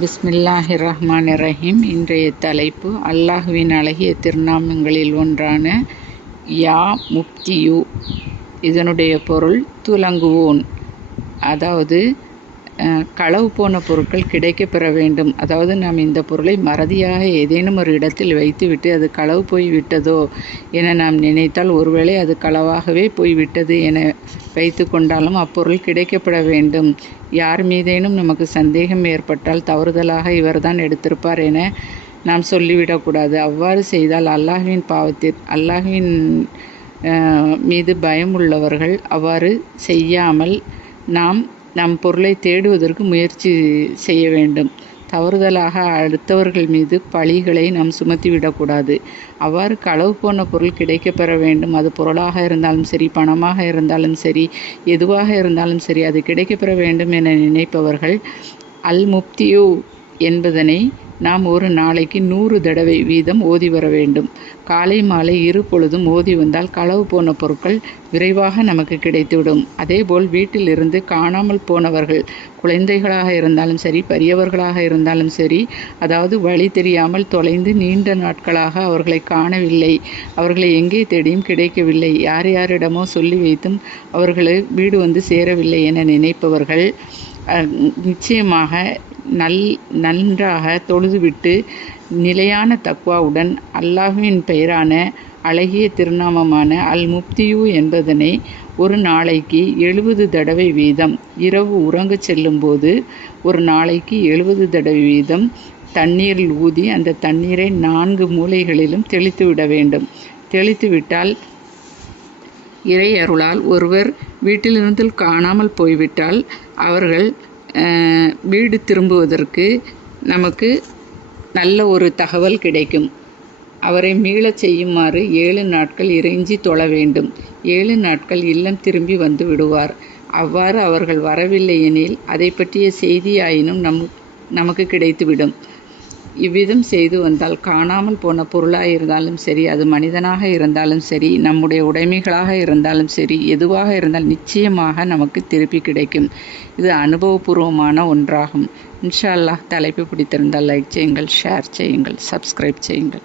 பிஸ்மில்லாஹி ரஹ்மான் ரஹீம் இன்றைய தலைப்பு அல்லாஹுவின் அழகிய திருநாமங்களில் ஒன்றான யா முப்தியு. இதனுடைய பொருள் துலங்குவோன். அதாவது களவு போன பொருட்கள் கிடைக்கப்பெற வேண்டும். அதாவது நாம் இந்த பொருளை மறதியாக ஏதேனும் ஒரு இடத்தில் வைத்துவிட்டு அது களவு போய் விட்டதோ என நாம் நினைத்தால் ஒருவேளை அது களவாகவே போய்விட்டது என வைத்து கொண்டாலும் அப்பொருள் கிடைக்கப்பட வேண்டும். யார் மீதேனும் நமக்கு சந்தேகம் ஏற்பட்டால் தவறுதலாக இவர்தான் எடுத்திருப்பார் என நாம் சொல்லிவிடக்கூடாது அவ்வாறு செய்தால் அல்லாஹுவின் பாவத்தில் அல்லாஹுவின் மீது பயம் உள்ளவர்கள் அவ்வாறு செய்யாமல் நாம் நம் பொருளை தேடுவதற்கு முயற்சி செய்ய வேண்டும். தவறுதலாக அடுத்தவர்கள் மீது பழிகளை நாம் சுமத்திவிடக்கூடாது அவ்வாறு களவு போன பொருள் கிடைக்கப்பெற வேண்டும். அது பொருளாக இருந்தாலும் சரி பணமாக இருந்தாலும் சரி எதுவாக இருந்தாலும் சரி அது கிடைக்கப்பெற வேண்டும் என நினைப்பவர்கள் அல் முப்தியோ என்பதனை நாம் ஒரு நாளைக்கு நூறு தடவை வீதம் ஓதி வர வேண்டும். காலை மாலை இரு பொழுதும் ஓதி வந்தால் களவு போன பொருட்கள் விரைவாக நமக்கு கிடைத்துவிடும். அதேபோல் வீட்டில் இருந்து காணாமல் போனவர்கள் குழந்தைகளாக இருந்தாலும் சரி பெரியவர்களாக இருந்தாலும் சரி அதாவது வழி தெரியாமல் தொலைந்து நீண்ட நாட்களாக அவர்களை காணவில்லை. அவர்களை எங்கே தேடியும் கிடைக்கவில்லை. யார் யாரிடமோ சொல்லி வைத்தும் அவர்களை வீடு வந்து சேரவில்லை என நினைப்பவர்கள் நிச்சயமாக நல் நன்றாக தொழுதுவிட்டு நிலையான தக்வாவுடன் அல்லாஹுவின் பெயரான அழகிய திருநாமமான அல் முப்தியு என்பதனை ஒரு நாளைக்கு எழுபது தடவை வீதம் இரவு உறங்கச் செல்லும்போது ஒரு நாளைக்கு எழுபது தடவை வீதம் தண்ணீரில் ஊதி அந்த தண்ணீரை நான்கு மூலைகளிலும் தெளித்து விட வேண்டும். தெளித்து விட்டால் இறை அருளால் ஒருவர் வீட்டிலிருந்து காணாமல் போய்விட்டால் அவர்கள் வீடு திரும்புவதற்கு நமக்கு நல்ல ஒரு தகவல் கிடைக்கும். அவரை மீளச் செய்யுமாறு ஏழு நாட்கள் இறைஞ்சி தொழ வேண்டும். ஏழு நாட்கள் இல்லம் திரும்பி வந்து விடுவார். அவ்வாறு அவர்கள் வரவில்லை எனில் அதை பற்றிய செய்தியாயினும் நம் நமக்கு கிடைத்துவிடும். இவ்விதம் செய்து வந்தால் காணாமல் போன பொருளாக இருந்தாலும் சரி அது மனிதனாக இருந்தாலும் சரி நம்முடைய உடைமைகளாக இருந்தாலும் சரி எதுவாக இருந்தால் நிச்சயமாக நமக்கு திருப்பி கிடைக்கும். இது அனுபவபூர்வமான ஒன்றாகும். இன்ஷா அல்லாஹ் தலைப்பு பிடித்திருந்தால் லைக் செய்யுங்கள் ஷேர் செய்யுங்கள் சப்ஸ்கிரைப் செய்யுங்கள்.